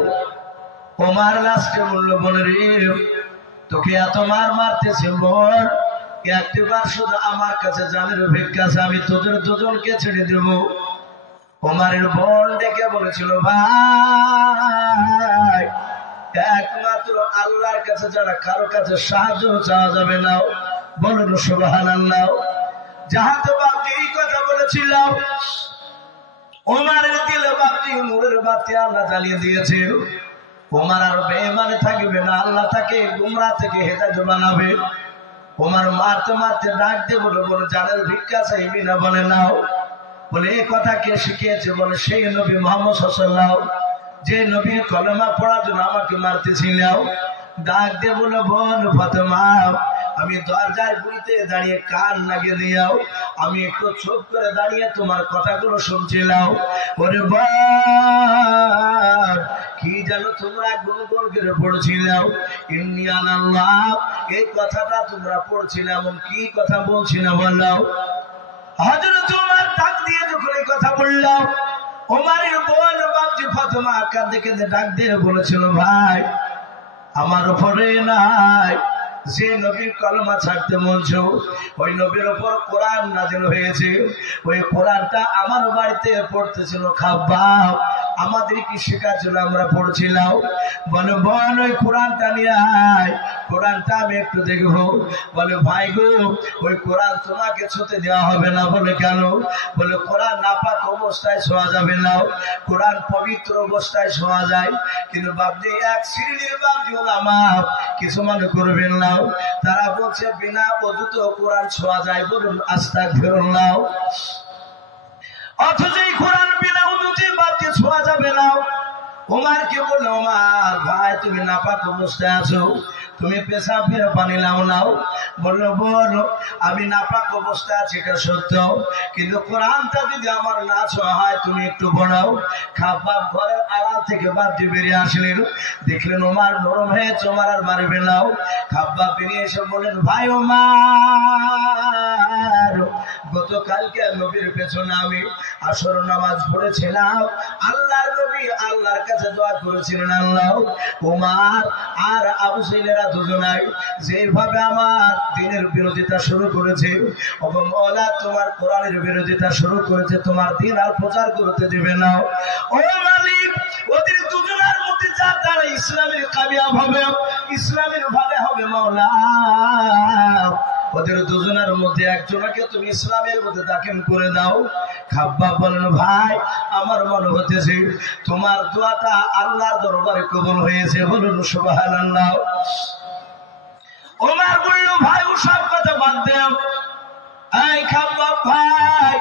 ওমর লাস্টে বলল, বলে রে তোকে এত মারতেছে, বল একবার শুধু আমার কাছে জানের ভিক্ষা আছে, আমি তোদের দুজনকে ছেড়ে দেব। ওমরের বোন ডেকে বলেছিল, ভাই একমাত্র আল্লাহর কাছে যারা কারো কাছে সাহায্য চাওয়া যাবে না। বলুন সুবহানাল্লাহ। যাহাতে বাপজি এই কথা বলেছিলাম, ওমরের দিলে বাপজি নূরের বাতি আল্লাহ জ্বালিয়ে দিয়েছে। ওমর আর বেঈমানে থাকবে না, আল্লাহ তাকে গুমরাহ থেকে হেদায়েত বানাবে। ওমর মারতে মারতে ডাক দিয়ে বলে, জানের ভিক্ষা চাইবি না? বলে নাও। বলে এই কথা কে শিখিয়েছে? বলে সেই নবী মুহাম্মদ সাল্লাল্লাহু আলাইহি ওয়াসাল্লাম, যে নবীর কলেমা পড়ার জন্য আমাকে মারতেছিল। ডাক দিয়ে বলে, বোন ফাতেমা, আমি দরজার গুড়িতে দাঁড়িয়ে কান লাগিয়ে দিয়াও, আমি একটু চুপ করে দাঁড়িয়ে তোমার কথাগুলো শুনছিলাম। ওরে বোন, কি জানো তোমরা গুনগুন করে পড়ছিলাম, ইন্নী আল্লাহ, এই কথাটা তোমরা পড়ছিলাম, কি কথা বলছিল বললো? হযরত ওমর ডাক দিয়ে যখন এই কথা বললাম, ওমরের বোন বাপজি ফাতেমা কাঁদে কাঁদে ডাক দিয়ে বলেছিল, ভাই আমার উপরে নাই যে নবীর কলমা ছাড়তে বলছো, ওই নবীর উপর কোরআন নাযিল হয়েছে, ওই কোরআনটা আমার বাড়িতে পড়তেছিল খাব্বাব, আমাদের কি শেখাচ্ছিল, আমরা পড়ছিলাম। বলে বোন ওই কোরআনটা নিয়ে আয়, কোরআনটা আমি একটু দেখবো। বলে ভাই গো, ওই কোরআন তোমাকে ছুঁতে দেওয়া হবে না। বলে কেন? বলে কোরআন নাপাক অবস্থায় ছোঁয়া যাবে না, কোরআন পবিত্র অবস্থায় ছোঁয়া যায়। কিন্তু বাপজি এক শ্রেণীর বাপজি ওলামা কিছু মনে করবেন না, তারা বলছে বিনা অযুত কোরআন ছোঁয়া যায়। বলুন আস্তাগফিরুল্লাহ। অথচ এই কোরআন বিনা অযুতে বাপজি ছোঁয়া যাবে না। ওমরকে বলল, ওমর ভাই তুমি নাপাক অবস্থায় আছো, তুমি পেশাব ফিরে পানি নাও নাও। বললো বলো আমি নাপাক অবস্থায় আছি, এটা সত্য, কিন্তু কোরআনটা যদি আমার না ছোঁয়া হয় তুমি একটু পড়াও। খাব্বাব ঘরের আড়াল থেকে বাপজি বেরিয়ে আসলেন, দেখলেন ওমর নরম হয়েছে, ওমর আর মারবে নাও। খাব্বাব বেরিয়ে এসে বললেন, ভাই ওমর, গতকালকে নবীর পেছনে আমি আসর নামাজ পড়েছিলাম, আল্লাহর নবী আল্লাহর কাছে দোয়া করেছিলেন, আল্লাহ ওমর আর আবু সাইলেরা দুজনাই যেভাবে আমার দ্বীনের বিরোধিতা শুরু করেছে, ওগো মওলা তোমার কোরআনের বিরোধিতা শুরু করেছে, তোমার দ্বীন আর প্রচার করতে দিবে না। ও মালিক, ওদের দুজনের মধ্যে যার দ্বারা ইসলামের কামিয়াব হবে, ইসলামের ভালো হবে মওলা, ওদের দুজনের মধ্যে একজনকে তুমি ইসলামের মধ্যে দাখিল করে দাও। খাব্বাব বলেন, ভাই আমার মনে হতেছে তোমার দোয়াটা আল্লাহর দরবারে কবুল হয়েছে। বলুন সুবহানাল্লাহ। ওমর বলল, ভাই ওসব কথা বাদ দেন, এই খাব্বাব ভাই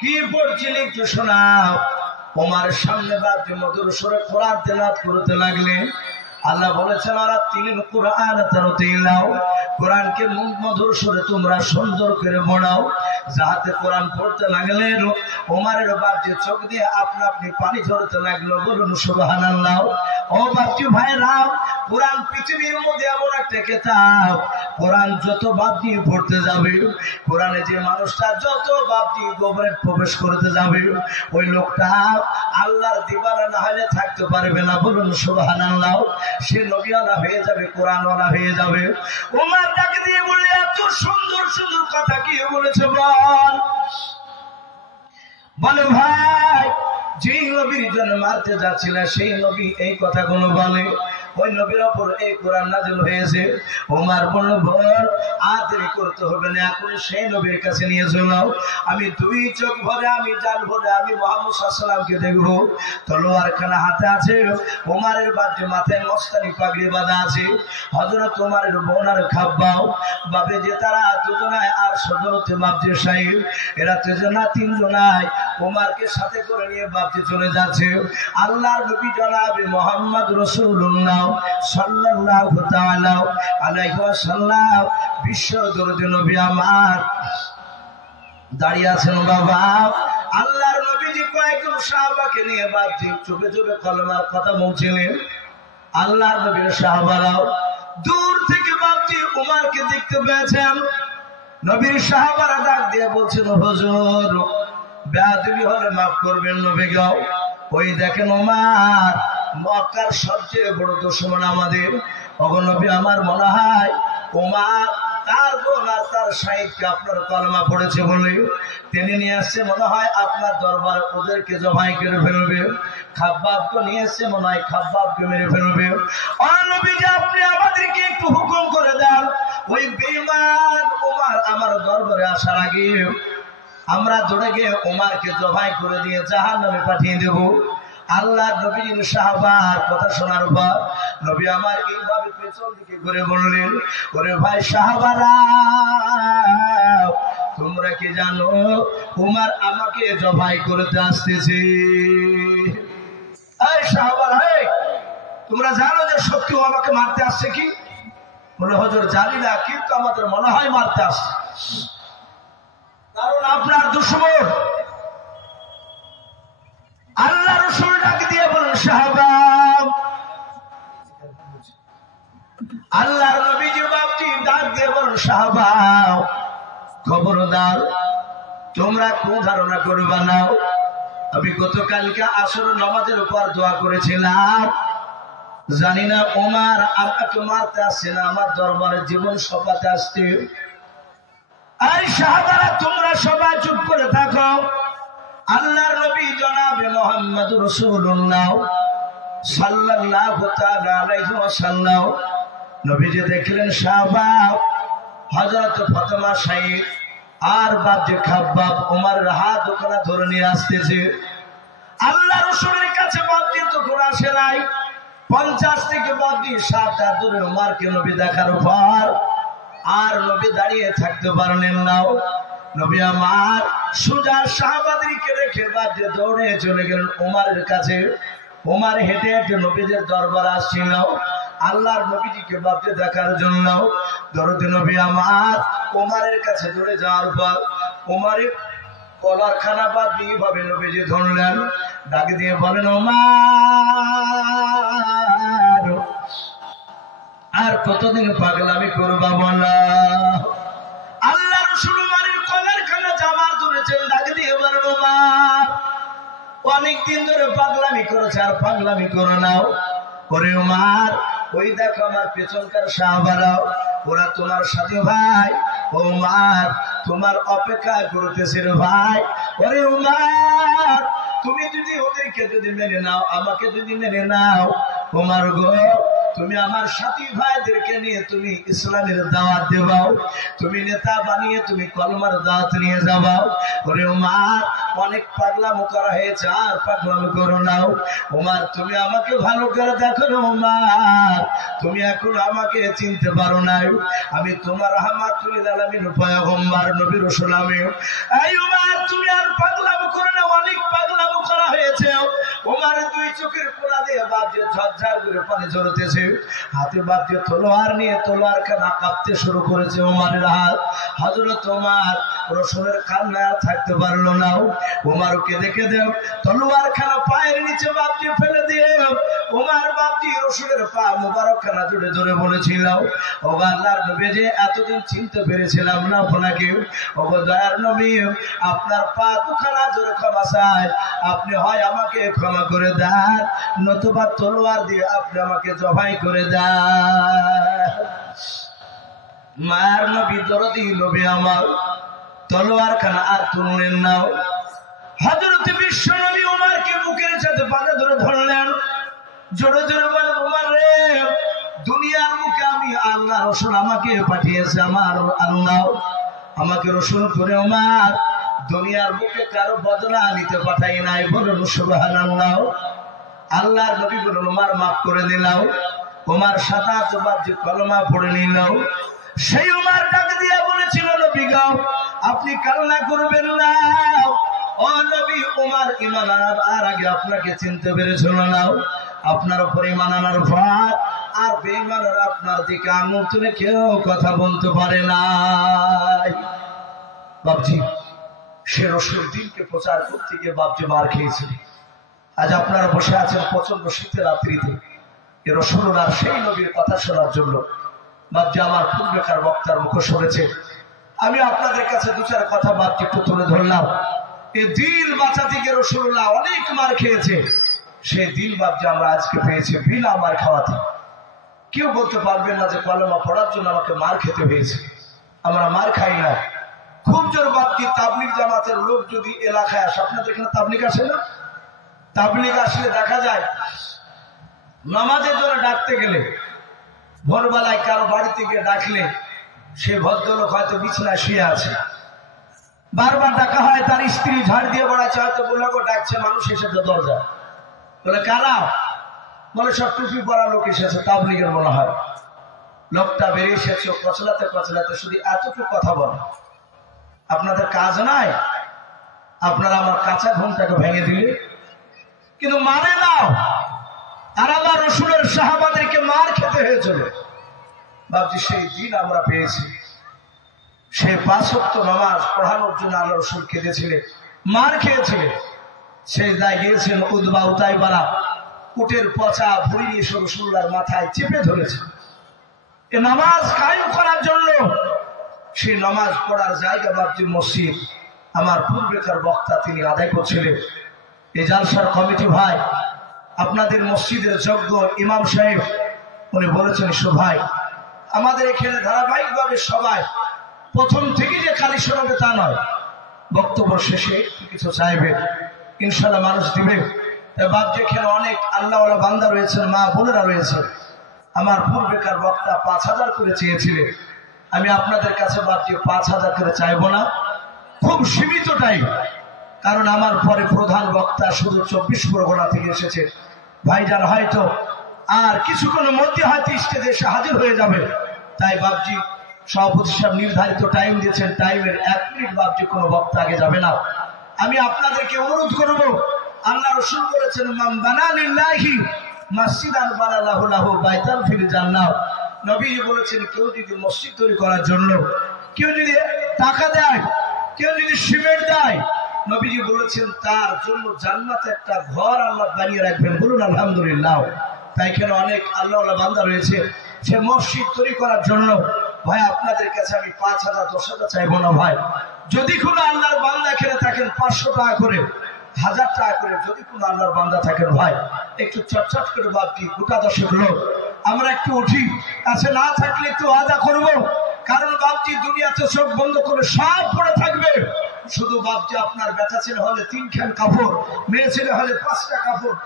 কি পড়ছিলি একটু শোনাও। ওমরের সামনে বাপজি মধুর সুরে কোরআন তেলাওয়াত করতে লাগলেন। আল্লাহ বলেছেন, আরাতিল কুরআন তারতিলাও, কোরআনকে মধুর সুরে তোমরা সুন্দর করে পড়াও। যাহাতে কোরআন পড়তে লাগলেন, ওমরের বাপজি চোখ দিয়ে আপনা আপনি পানি ঝরতে লাগলো। বলুন সুবহানাল্লাহ। ও বাপজি ভাইরা, কোরআন পৃথিবীর মধ্যে এমন একটা কিতাব, কোরআন যত বাপজি পড়তে যাবে, কোরআনে যে মানুষটা যত বাপজি গোবরে প্রবেশ করতে যাবে, ওই লোকটা আল্লাহর দিওয়ানা না হলে থাকতে পারবে না। বলুন সুবহানাল্লাহ। সে নবীওয়ালা হয়ে যাবে, কোরআনওয়ালা হয়ে যাবে। ওমর তাকে দিয়ে বলে, এত সুন্দর সুন্দর কথা কি বলেছে বল। বলে ভাই, যেই নবীর জন্য মারতে যাচ্ছিল সেই নবী এই কথাগুলো বলে। ওই নবীর উপর এই কোরআন নাযিল হয়েছে। ওমর বলল বল আর দেরি করতে হবে না, এখন সেই নবীর কাছে নিয়ে চলাও। আমি দুই চোখ ভরে আমি জান ভরে আমি মুহাম্মদ সাল্লাল্লাহু আলাইহি ওয়াসাল্লামকে দেখব। তলোয়ার খানা হাতে আছে, ওমরের বাজে মাথায় মস্তানি পাগড়ি বাঁধা আছে। হযরত ওমরের বোন আর খাব্বাব বাবে যে তারা দুজনায় আর সদরতে বাপজি সাহেব এরা দুজনা তিনজনায় ওমরকে সাথে করে নিয়ে বাপজি চলে যাচ্ছে। আল্লাহর নবী জনাবে মুহাম্মদ রাসূলুল্লাহ সাল্লাল্লাহু তাআলা আলাইহি ওয়াসাল্লাম বিশ্ব দরদি নবী আমার দাঁড়িয়ে আছেন। বাবা আল্লাহর নবীজি কয়েকজন সাহাবাকে নিয়ে বাপজি চুপে চুপে কলমার কথা বলছিলেন। আল্লাহর নবীর সাহাবারাও দূর থেকে বাপজি ওমরকে দেখতে পেয়েছেন। নবীর সাহাবারা ডাক দিয়ে বলছেন হুজুর বেয়াদবি হলে মাফ করবেন নবী গো, ওই দেখেন ওমর মক্কার সবচেয়ে বড় দুশমন আমাদের। ওগো নবী আমার মনে হয় ওমর তার বোন আর তার শাহিদকে আপনার কলমা পড়েছে বলে তিনি নিয়ে আসছে মনে হয় আপনার দরবারে ওদেরকে জবাই করে ফেলবে। খাব্বাবকে নিয়ে এসছে মনে হয় খাব্বাবকে মেরে ফেলবে। ও নবীজি আপনি আমাদেরকে একটু হুকুম করে দেন, ওই বেঈমান ওমর আমার দরবারে আসার আগে আমরা দৌড়ে গিয়ে ওমরকে জবাই করে দিয়ে জাহান্নামে পাঠিয়ে দেব। আল্লাহ নবীর সাহাবার কথা শোনার পর নবী আমার এইভাবে পেছন দিকে ঘুরে বললেন ওরে ভাই সাহাবারা তোমরা কি জানো ওমর আমাকে জবাই করতে আসতেছে? এই সাহাবারা তোমরা জানো যে সত্যি আমাকে মারতে আসছে কি? বলে হুজুর জানি না, কিন্তু আমাদের মনে হয় মারতে আসছে, কারণ আপনার দুশমন। আল্লাহ রাসূল ডাক দিয়ে বলেন সাহাবা আল্লাহর নবীজি বাপজি ডাক দিয়ে বলেন সাহাবা খবরদার তোমরা কোন ধারণা করবা না। আমি গতকালকে আসর নামাজের উপর দোয়া করেছিলাম, জানি না ওমর আমাকে মারতে আসছে না আমার দরবারে জীবন সপাতে আসছে। এই সাহাবারা তোমরা সবাই চুপ করে থাকো। আল্লাহর নবী জনাবে মুহাম্মদ রাসূলুল্লাহ সাল্লাল্লাহু তাআলা আলাইহি ওয়াসাল্লাম নবীজি দেখলেন সাহাবা হযরত ফাতেমা সাইদ আর বাপজি খাব্বাব ওমরের হাত ওখানে ধরে নিয়ে আসতেছে। আল্লাহ রাসূলের কাছে বাপজি তো ঘোরা আসে নাই। 50 থেকে বাপজি 60 হাত দূরে ওমরকে নবী দেখার পর আর নবী দাঁড়িয়ে থাকতে পারলেন না। নবী আমার সুজা সাহাবাদেরকে রেখে বাপজি দৌড়ে চলে গেলেন ওমরের কাছে। ওমর হেঁটে হেঁটে নবীদের দরবার আসছিল আল্লাহর নবীজিকে বাপজি দেখার জন্য। দরদি নবী আমার ওমরের কাছে দৌড়ে যাওয়ার পর ওমরের কলার খানা বাপজি ভাবে নবীজি ধরলেন, ডাক দিয়ে বলেন ওমর আর কতদিন পাগলামি করবা বলা? আল্লাহ রাসূল ওমরের কলার খানা জামার ধরেছেন, ডাক দিয়ে বলেন ওমর অনেকদিন ধরে পাগলামি করেছে আর পাগলামি করো নাও। ওরে ওমর ওই দেখো আমার পেছনকার সাহাবারা ওরা তোমার সাথে ভাই, ওমর তোমার অপেক্ষা করতেছে রে ভাই। ওরে ওমর তুমি যদি ওদেরকে যদি মেনে নাও আমাকে যদি মেনে নাও ওমর গো তুমি আমার সাথী ভাইদেরকে নিয়ে তুমি ইসলামের দাওয়াত দেবাও, তুমি নেতা বানিয়ে তুমি কলমার দাওয়াত নিয়ে যাবাও। ওরে ওমর অনেক পাগলামো করা হয়েছে আর পাগলামো করো নাও। ওমর তুমি আমাকে ভালো করে দেখো রে ওমর, তুমি এখন আমাকে চিনতে পারো নাই, আমি তোমার রাহমাতুল লিল আলামিন পয়গম্বর নবী রাসূল আমি। এই ওমর তুমি আর পাগলামো করো না, অনেক পাগলামো করা হয়েছে। ওমর দুই চোখের কোণা দিয়ে বাপজি ঝরঝর করে পানি ঝরতেছে, হাতে বাপজি তলোয়ার নিয়ে তলোয়ার খানা কাঁপতে শুরু করেছে ওমরের হাত। হযরত ওমর রাসূলের কান্না থাকতে পারলো না। ওমর কেঁদে কেঁদে তলোয়ার খানা পায়ের নিচে বাপজি ফেলে দিয়ে ওমর বাপজি রাসূলের পা মোবারক খানা জুড়ে ধরে বলেছিল ও আল্লাহর নবী যে এতদিন চিনতে পেরেছিলাম না আপনাকে, ও দয়ার নবী আপনার পা দুখানা জোরে ক্ষমা চাই, আপনি হয় আমাকে ক্ষমা করে দেন নতুবা তলোয়ার দিয়ে আপনি আমাকে জবাই করে দেন। মায়ের নবী দরদি নবী আমার তলোয়ার খানা আর তুললেন না। হযরত বিশ্ব নবী ওমরকে বুকের সাথে পানে ধরে ধরলেন, জোরে জোরে বলেন ওমর রে দুনিয়ার মুখে আমি আল্লাহ রসুল আমাকে পাঠিয়েছে, আমার আল্লাহ আমাকে রসুল করে ওমার দুনিয়ার মুখে কারো বদলা নিতে পাঠাই নাই। বলুন সুবহানাল্লাহ। আল্লাহর নবী বলুন ওমার মাফ করে দিলাম। ওমার 7 বার যে কলমা পড়ে নিল, সেই ওমার ডাক দিয়া বলেছিল নবী গো আপনি কান্না করবেন না। ও নবী ওমর ঈমান আনার আগে আপনাকে চিনতে পেরেছিল না। আপনার উপরে ঈমান আনার পর আর বেঈমানরা আপনার দিকে আঙুল তুলে কেউ কথা বলতে পারে না। বাপজি সে রসুল দিনকে প্রচার করতে গিয়ে বাপজি মার খেয়েছিল। আজ আপনারা বসে আছেন প্রচন্ড শীতের রাত্রিতে এ রসুলুল্লাহ সেই নবীর কথা শোনার জন্য। বাপজি আমার পূর্বেকার বক্তার মুখ শুনেছে, আমি আপনাদের কাছে 2-4 কথা বাপজি একটু তুলে ধরলাম। এই দিন বাঁচাতে গিয়ে রসুলুল্লাহ অনেক মার খেয়েছে, সেই দিন বাপজি আমরা আজকে পেয়েছি বিনা মার খাওয়াতে। কেউ বলতে পারবেন না যে কলেমা পড়ার জন্য আমাকে মার খেতে হয়েছে। আমরা মার খাই না। খুব জোর বাপজি তাবলিগ জামাতের লোক যদি এলাকায় আসে, আপনাদের এখানে তাবলিগ আসে না? তাবলিগ আসলে দেখা যায় নামাজের জন্য ডাকতে গেলে ভোরবেলায় কারো বাড়িতে গিয়ে ডাকলে সে ভদ্রলোক হয়তো বিছানায় শুয়ে আছে, বারবার ডাকা হয়, তার স্ত্রী ঝাড় দিয়ে বেড়াচ্ছে, হয়তো বললাগো ডাকছে, মানুষ এসেছে দরজা, বলে কারা? বলে সব টুপি পরা লোক এসেছে, তাবলিগের মনে হয়। লোকটা বেরিয়ে এসেছে কচলাতে কচলাতে শুধু এতটুকু কথা বলে, আপনাদের কাজ নাই? আপনারা আমার কাঁচা ঘুমটাকে ভেঙে দিলে, কিন্তু মানে নাও। আর আবার রসুলের সাহাবাদেরকে মার খেতে হয়েছিল। ভাবছি সেই দিন আমরা পেয়েছি। সেই 5 ওয়াক্ত নামাজ পড়ানোর জন্য আল্লাহ রসুল কেঁদেছিলেন, মার খেয়েছিলেন। সেই দায় গিয়েছেন উদবা উতাইবারা, উটের পচা ভুড়ি নিয়ে রসুল্লাহর মাথায় চেপে ধরেছে এ নামাজ কায়েম করার জন্য। সেই নামাজ পড়ার জায়গা ভাবছি মসজিদ। আমার পূর্বেকার বক্তা তিনি আদায় করছিলেন। এই জালসার কমিটি ভাই, আপনাদের মসজিদের যোগ্য ইমাম সাহেব উনি বলেছেন ভাই আমাদের এখানে ধারাবাহিকভাবে সবাই প্রথম থেকে যে কালি শোনাবে তা নয়, বক্তব্য শেষে কিছু চাইবে, ইনশাল্লাহ মানুষ দিবে। ভাবছি এখানে অনেক আল্লাহওয়ালা বান্দা রয়েছেন, মা বোনেরা রয়েছেন। আমার পূর্বেকার বক্তা 5000 করে চেয়েছিলেন। আমি আপনাদের কাছে ভাবছি 5000 করে চাইবো না, খুব সীমিত টাইম। কারণ আমার পরে প্রধান বক্তা শুধু 24 পরগনা থেকে এসেছে ভাইজান, হয়তো আর কিছুক্ষণের মধ্যে হয়তো স্টেজে এসে হাজির হয়ে যাবে। তাই ভাবছি সভাপতি সাহেব নির্ধারিত টাইম দিয়েছেন, টাইমের 1 মিনিট ভাবছি কোনো বক্তা আগে যাবে না। আমি আপনাদেরকে অনুরোধ করব, আল্লাহ রসুল বলেছেন মান বানা লিল্লাহি মাসজিদান বানালাহু লাহু বাইতান ফিল জান্নাহ। নবীজি বলেছেন কেউ যদি মসজিদ তৈরি করার জন্য কেউ যদি টাকা দেয়, কেউ যদি সিমেন্ট দেয়, নবীজি বলেছেন তার জন্য জান্নাতে একটা ঘর আল্লাহ বানিয়ে রাখবেন। বলুন আলহামদুলিল্লাহ। তাই এখানে অনেক আল্লাহওয়ালা বান্দা রয়েছে, সে মসজিদ তৈরি করার জন্য। ভাই আপনাদের কাছে আমি 5000 10,000 চাইবো না ভাই। যদি কোনো আল্লাহর বান্দা এখানে থাকেন 500 টাকা করে, 1000 টাকা করে, যদি কোনো আল্লাহর বান্দা থাকেন ভাই একটু চটচট করে ভাবছি গোটা 10 লোক আমরা একটু উঠি, কাছে না থাকলে একটু আদা করবো। কারণ ভাবছি দুনিয়াতে চোখ বন্ধ করে সব পড়ে থাকবে, শুধু ভাবছি আপনার বেটা ছেলে হলে 3 খান কাপড়, মেয়ে ছেলে হলে 5টা কাপড়।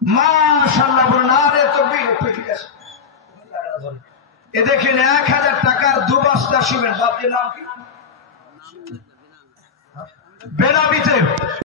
মাশাআল্লাহ বলেন আরে তকবীর, ঠিক আছে। এ দেখেন 1000 টাকার 2 বস্তা সিমেন্ট। বাপজির নাম কি? বেনাবিতে